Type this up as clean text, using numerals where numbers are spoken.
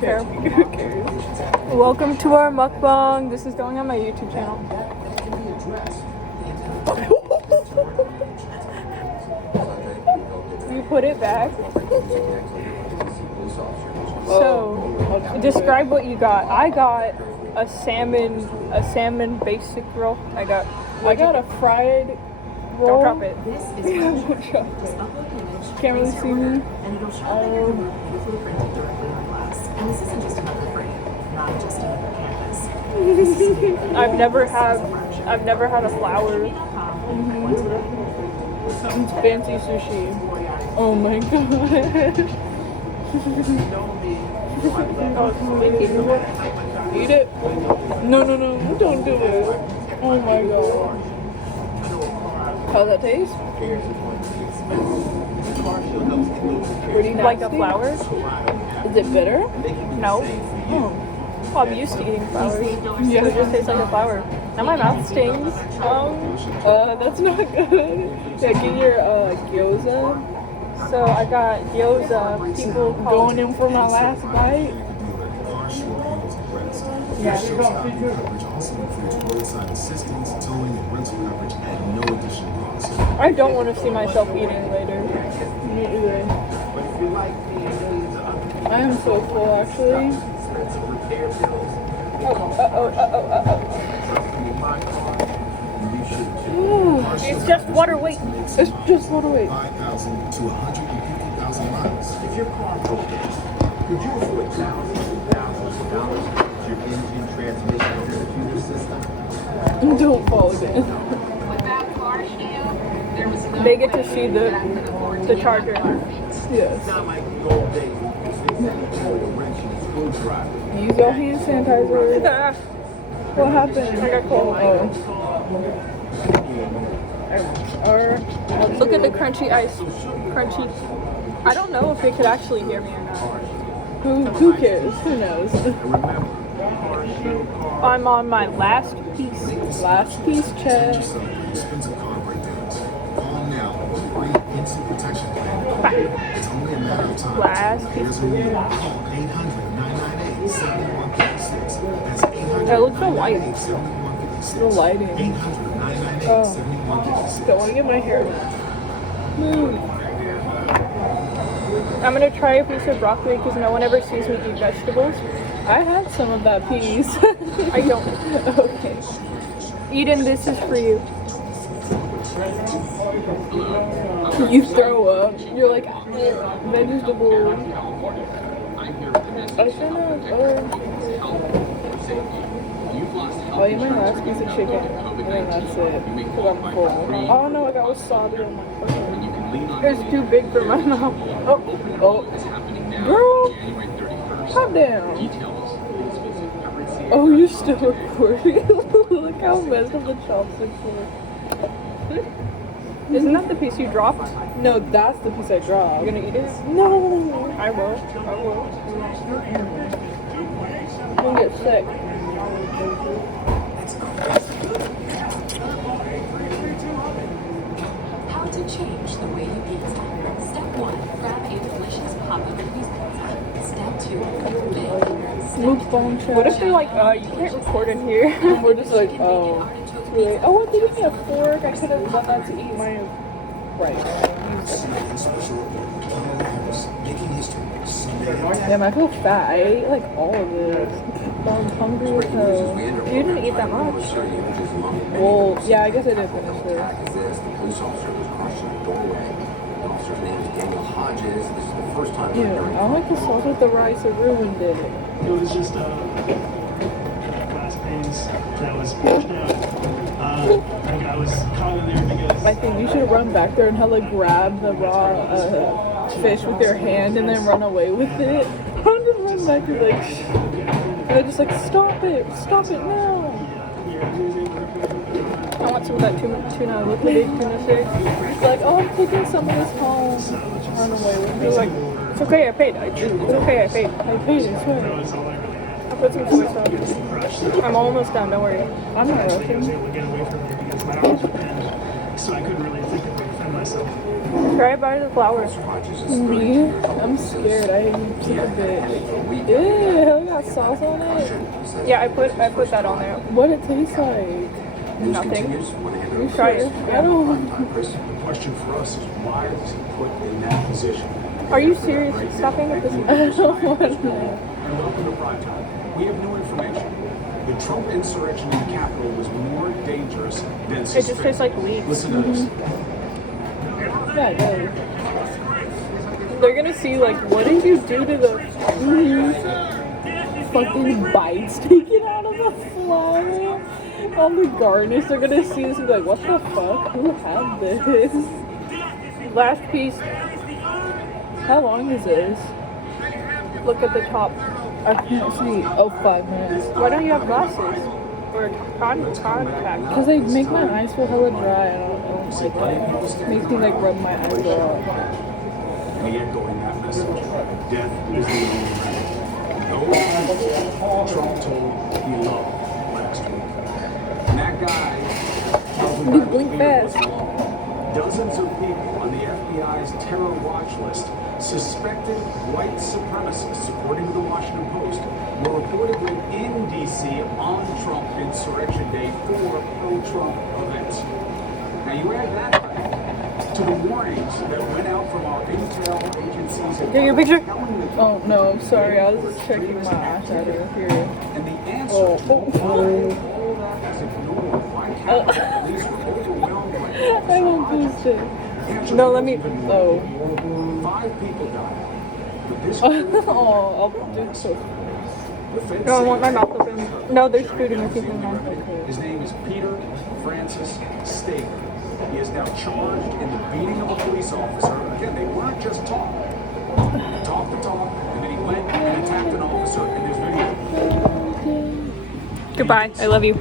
care. Who cares? Welcome to our mukbang. This is going on my YouTube channel. You put it back. So, describe what you got. I got a salmon basic roll. I got a fried roll. Don't drop it. Can't really see me. I've never had a flour. It's fancy sushi. Oh my god. Eat it. No, don't do it. Oh my god. How's that taste? Pretty nasty. Like a flour? Is it bitter? No. Oh. Well, I'm used to eating flour. Yeah. It just tastes like a flour. Now my mouth stings. That's not good. Yeah, get your gyoza. So I got gyoza. People going in for my last bite. Yeah. I don't want to see myself eating later. Me either. I am so full, actually. It's just water weight. It's just water weight. 5,000 to 150,000 miles. If your car broke down, could you afford thousands of your engine, transmission, or your computer system? Don't fall again. They get to see the charger. Yes. Use your hand sanitizer. What happened? I got cold. Look at the crunchy ice. Crunchy. I don't know if they could actually hear me or not. Who cares? Who knows? I'm on my last piece. Last piece, check. Last piece. It looks so light. The lighting. Oh. Don't want to get my hair wet. I'm going to try a piece of broccoli because no one ever sees me eat vegetables. I had some of that piece. I don't. Okay. Eden, this is for you. You throw up. You're like, vegetable. I should have. I'll eat my last piece of chicken, and then that's it, because I'm full. Oh no, I got wasabi on my phone. It's too big for my mouth. Oh. Girl, calm down. Oh, you're still recording? Look how messed up the chopsticks were. Isn't that the piece you dropped? No, that's the piece I dropped. You're gonna eat it? No. I will. I'm gonna get sick. How to change the way you eat. Step 1, grab a delicious pop-up pizza. Step 2, What if they're like, you can't record in here? And we're just like, oh. Really? Oh, what, they give me a fork? I could have done that to eat my rice. Damn, I feel fat. I ate like all of it. I'm hungry as hell. You didn't eat that much. Well, yeah, I guess I did finish this. Ew, I don't like the sauce with the rice. It ruined it. It was just glass panes that was pushed out. I was caught in there because I think you should run back there and hella grab the raw fish with your hand and then run away with it. I'm just run back and like, they're just like, stop it now. I want some of that tuna liquidated tuna steak. It's like, oh, I'm taking some of this home. Run away with it. Like, it's okay, I paid. It's okay, I paid. I swear. I'll put some soy sauce. I'm almost done, don't worry. I'm not rushing. so I couldn't really think of a way to defend myself. Try a bite of the flowers. Me? I'm scared. I'm such a bitch. Ew, it got sauce on it. Yeah, I put that on there. What it tastes like? Nothing. You Try sure? it. I don't. The question for us is why was he put in that position? Are you serious? Stop being a pussy. I don't want to. And welcome to prime time. We have new information. The Trump insurrection in the Capitol was more dangerous than It suspected. just tastes like weed. Listen to this. Yeah, it does. They're gonna see like, what did you do to the Fucking bites taken out of the flower on the garnish. They're gonna see this and be like, what the fuck? Who had this? last piece? How long is this? Look at the top. I can't see. Oh, 5 minutes. Why don't you have glasses? Or contact? Because they make my eyes feel hella dry. I don't like that. Makes me like rub my eyes out. And yet going that message. Death is the only remedy. Those Trump told he loved last week. And that guy, You blink fast. dozens of people on the FBI's terror watch list, suspected white supremacists, according to the Washington Post, were reportedly in D.C. on Trump Insurrection Day for pro-Trump events. Now you add that to the warnings that went out from our intel agencies. Get your picture. Oh, no, I'm sorry. I was just checking my eyeshadow here. And the answer to all that is ignored. Why can't police were overwhelmed by I won't do shit. No, let me. Oh. 5 people died. But this Oh, I'll do so. No, I want my mouth open. No, there's food in your teeth in there. His name is Peter Francis State. He is now charged in the beating of a police officer. Again, they weren't just talking. Talk the talk, and then he went and attacked an officer, and there's video. Goodbye. I love you.